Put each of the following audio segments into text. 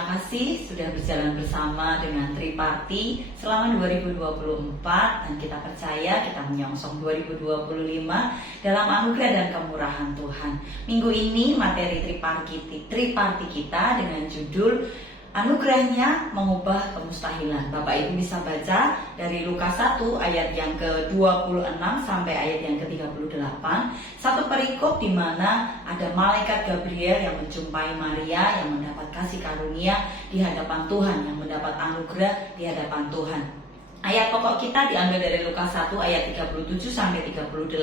Terima kasih sudah berjalan bersama dengan Triparty selama 2024 dan kita percaya kita menyongsong 2025 dalam anugerah dan kemurahan Tuhan. Minggu ini materi Triparty kita dengan judul Anugerahnya Mengubah Kemustahilan. Bapak Ibu bisa baca dari Lukas 1 ayat yang ke-26 sampai ayat yang ke-38. Satu perikop di mana ada malaikat Gabriel yang menjumpai Maria yang mendapat kasih karunia di hadapan Tuhan, yang mendapat anugerah di hadapan Tuhan. Ayat pokok kita diambil dari Lukas 1 ayat 37 sampai 38.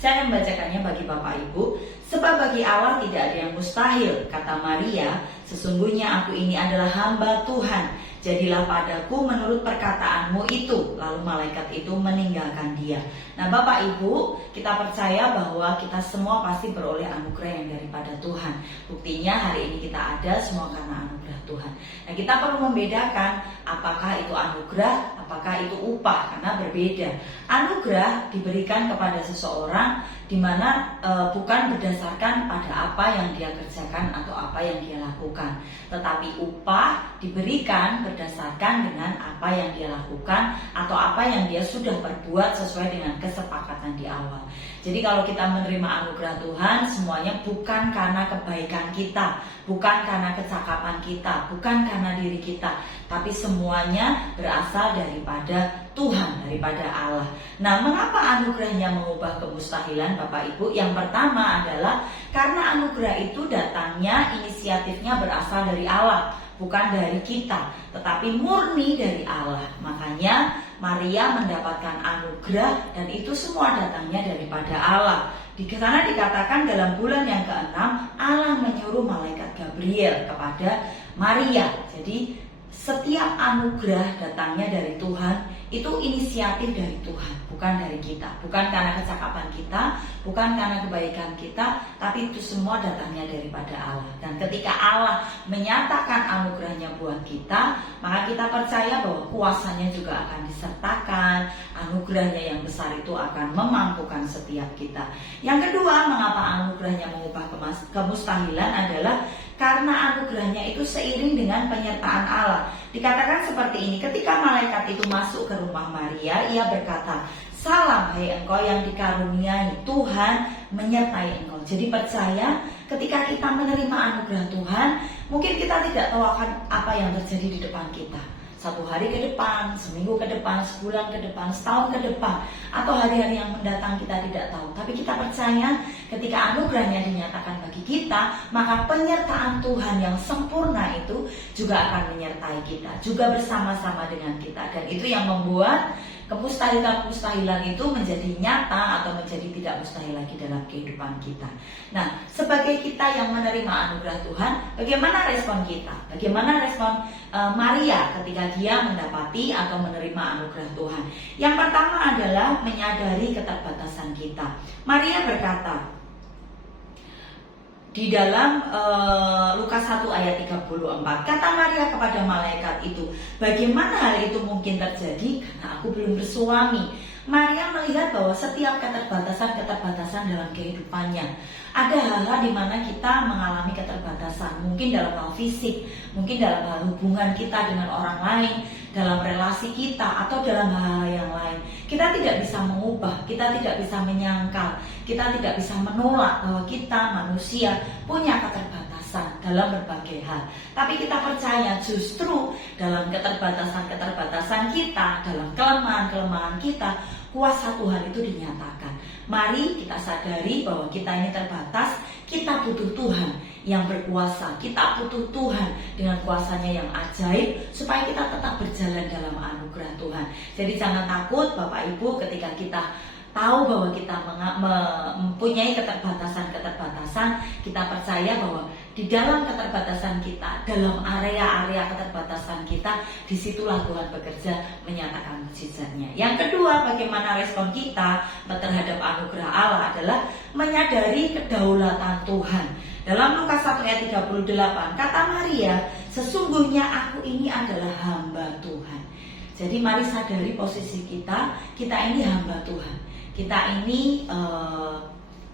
Saya akan membacakannya bagi Bapak Ibu. Sebab bagi Allah tidak ada yang mustahil, kata Maria, sesungguhnya aku ini adalah hamba Tuhan. Jadilah padaku menurut perkataanmu itu. Lalu malaikat itu meninggalkan dia. Nah Bapak Ibu, kita percaya bahwa kita semua pasti beroleh anugerah yang daripada Tuhan. Buktinya hari ini kita ada semua karena anugerah Tuhan. Nah kita perlu membedakan apakah itu anugerah, apakah itu upah, karena berbeda. Anugerah diberikan kepada seseorang di mana bukan berdasarkan pada apa yang dia kerjakan atau apa yang dia lakukan, tetapi upah diberikan berdasarkan dengan apa yang dia lakukan atau apa yang dia sudah perbuat sesuai dengan kesepakatan di awal. Jadi kalau kita menerima anugerah Tuhan, semuanya bukan karena kebaikan kita, bukan karena kecakapan kita, bukan karena diri kita, tapi semuanya berasal daripada Tuhan, daripada Allah. Nah, mengapa anugerahnya mengubah kemustahilan, Bapak Ibu? Yang pertama adalah karena anugerah itu datangnya, inisiatifnya berasal dari Allah, bukan dari kita, tetapi murni dari Allah. Makanya Maria mendapatkan anugerah dan itu semua datangnya daripada Allah. Di sana dikatakan dalam bulan yang ke-6 Allah menyuruh malaikat Gabriel kepada Maria. Jadi setiap anugerah datangnya dari Tuhan, itu inisiatif dari Tuhan, bukan dari kita. Bukan karena kecakapan kita, bukan karena kebaikan kita, tapi itu semua datangnya daripada Allah. Dan ketika Allah menyatakan anugerahnya buat kita, maka kita percaya bahwa kuasanya juga akan disertakan, anugerahnya yang besar itu akan memampukan setiap kita. Yang kedua, mengapa anugerahnya mengubah kemustahilan adalah karena anugerahnya itu seiring dengan penyertaan Allah. Dikatakan seperti ini, ketika malaikat itu masuk ke rumah Maria, ia berkata, "Salam hai engkau yang dikaruniai, Tuhan menyertai engkau." Jadi percaya ketika kita menerima anugerah Tuhan, mungkin kita tidak tahu akan apa yang terjadi di depan kita. 1 hari ke depan, seminggu ke depan, sebulan ke depan, setahun ke depan, atau hari-hari yang mendatang kita tidak tahu. Tapi kita percaya ketika anugerahnya dinyatakan bagi kita, maka penyertaan Tuhan yang sempurna itu juga akan menyertai kita, juga bersama-sama dengan kita. Dan itu yang membuat kemustahilan itu menjadi nyata atau menjadi tidak mustahil lagi dalam kehidupan kita. Nah, sebagai kita yang menerima anugerah Tuhan, bagaimana respon kita? Bagaimana respon Maria ketika dia mendapati atau menerima anugerah Tuhan? Yang pertama adalah menyadari keterbatasan kita. Maria berkata di dalam Lukas 1 ayat 34, kata Maria kepada malaikat itu, "Bagaimana hal itu mungkin terjadi karena aku belum bersuami?" Maria melihat bahwa setiap keterbatasan dalam kehidupannya. Ada hal-hal di mana kita mengalami keterbatasan, mungkin dalam hal fisik, mungkin dalam hal hubungan kita dengan orang lain, dalam relasi kita, atau dalam hal yang lain. Kita tidak bisa mengubah, kita tidak bisa menyangkal, kita tidak bisa menolak bahwa kita manusia punya keterbatasan dalam berbagai hal. Tapi kita percaya justru dalam keterbatasan kita, dalam kelemahan kita, kuasa Tuhan itu dinyatakan. Mari kita sadari bahwa kita ini terbatas, kita butuh Tuhan yang berkuasa, kita butuh Tuhan dengan kuasanya yang ajaib supaya kita tetap berjalan dalam anugerah Tuhan. Jadi jangan takut Bapak Ibu ketika kita tahu bahwa kita mempunyai keterbatasan, kita percaya bahwa di dalam keterbatasan kita, dalam area-area keterbatasan kita, disitulah Tuhan bekerja menyatakan mukjizatnya. Yang kedua, bagaimana respon kita terhadap anugerah Allah adalah menyadari kedaulatan Tuhan. Dalam Lukas 1 ayat 38, kata Maria, "Sesungguhnya aku ini adalah hamba Tuhan." Jadi mari sadari posisi kita ini hamba Tuhan. Kita ini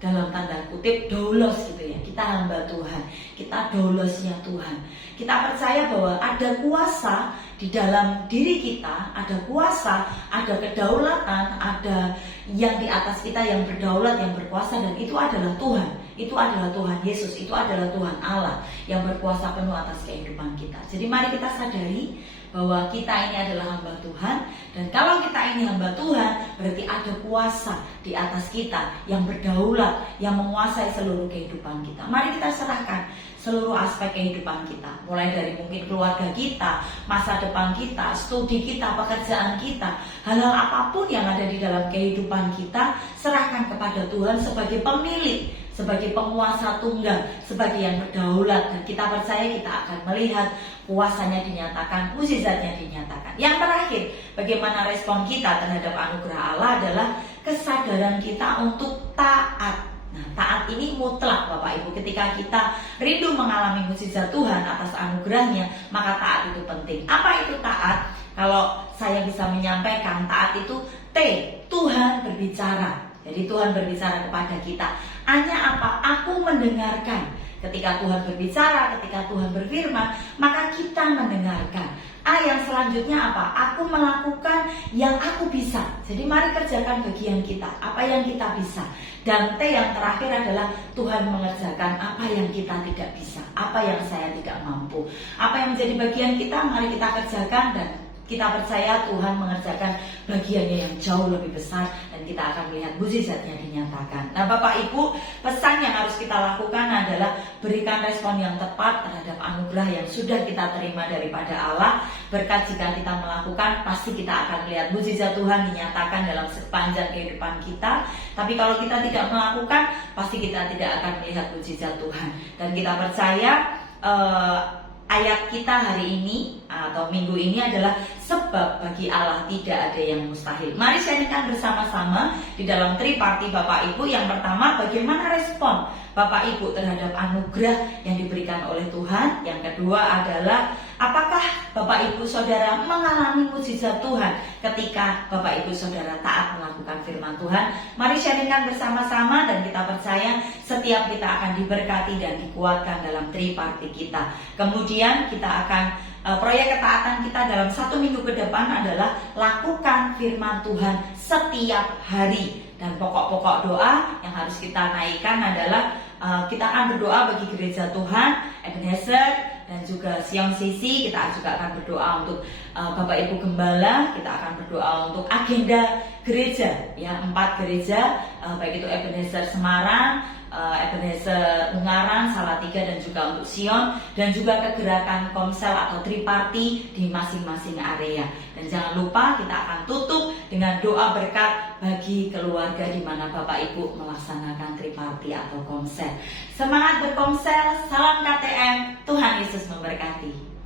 dalam tanda kutip doulos gitu ya. Kita hamba Tuhan, kita doulosnya Tuhan. Kita percaya bahwa ada kuasa di dalam diri kita, ada kuasa, ada kedaulatan, ada yang di atas kita yang berdaulat, yang berkuasa, dan itu adalah Tuhan. Itu adalah Tuhan Yesus, itu adalah Tuhan Allah yang berkuasa penuh atas kehidupan kita. Jadi mari kita sadari bahwa kita ini adalah hamba Tuhan, dan kalau kita ini hamba Tuhan berarti ada kuasa di atas kita yang berdaulat, yang menguasai seluruh kehidupan kita. Mari kita serahkan seluruh aspek kehidupan kita, mulai dari mungkin keluarga kita, masa depan kita, studi kita, pekerjaan kita, hal-hal apapun yang ada di dalam kehidupan kita, serahkan kepada Tuhan sebagai pemilik, sebagai penguasa tunggal, sebagai yang berdaulat, dan kita percaya kita akan melihat kuasanya dinyatakan, mukjizatnya dinyatakan. Yang terakhir, bagaimana respon kita terhadap anugerah Allah adalah kesadaran kita untuk taat. Nah, taat ini mutlak Bapak Ibu. Ketika kita rindu mengalami mukjizat Tuhan atas anugerahnya, maka taat itu penting. Apa itu taat? Kalau saya bisa menyampaikan, taat itu T, Tuhan berbicara. Jadi Tuhan berbicara kepada kita. Hanya apa? Aku mendengarkan. Ketika Tuhan berbicara, ketika Tuhan berfirman, maka kita mendengarkan. A, yang selanjutnya apa? Aku melakukan yang aku bisa. Jadi mari kerjakan bagian kita, apa yang kita bisa. Dan T yang terakhir adalah Tuhan mengerjakan apa yang kita tidak bisa, apa yang saya tidak mampu. Apa yang menjadi bagian kita, mari kita kerjakan, dan kita percaya Tuhan mengerjakan bagiannya yang jauh lebih besar, dan kita akan melihat mukjizatnya dinyatakan. Nah Bapak Ibu, pesan yang harus kita lakukan adalah berikan respon yang tepat terhadap anugerah yang sudah kita terima daripada Allah. Berkat jika kita melakukan, pasti kita akan melihat mukjizat Tuhan dinyatakan dalam sepanjang kehidupan kita. Tapi kalau kita tidak melakukan, pasti kita tidak akan melihat mukjizat Tuhan. Dan kita percaya ayat kita hari ini atau minggu ini adalah sebab bagi Allah tidak ada yang mustahil. Mari sharingkan bersama-sama di dalam triparti Bapak Ibu. Yang pertama, bagaimana respon Bapak Ibu terhadap anugerah yang diberikan oleh Tuhan. Yang kedua adalah apakah Bapak Ibu Saudara mengalami mukjizat Tuhan ketika Bapak Ibu Saudara taat melakukan firman Tuhan. Mari sharingkan bersama-sama, dan kita percaya setiap kita akan diberkati dan dikuatkan dalam triparti kita. Kemudian kita akan proyek ketaatan kita dalam 1 minggu ke depan adalah lakukan firman Tuhan setiap hari. Dan pokok-pokok doa yang harus kita naikkan adalah kita akan berdoa bagi gereja Tuhan, Ebenezer, dan juga Siang Sisi. Kita juga akan berdoa untuk Bapak Ibu Gembala. Kita akan berdoa untuk agenda gereja, ya 4 gereja, baik itu Ebenezer Semarang, Ebenezer Ungaran, Salatiga, dan juga untuk Sion, dan juga kegerakan Komsel atau triparti di masing-masing area. Dan jangan lupa kita akan tutup dengan doa berkat bagi keluarga di mana Bapak Ibu melaksanakan triparti atau komsel. Semangat berkomsel, salam KTM, Tuhan Yesus memberkati.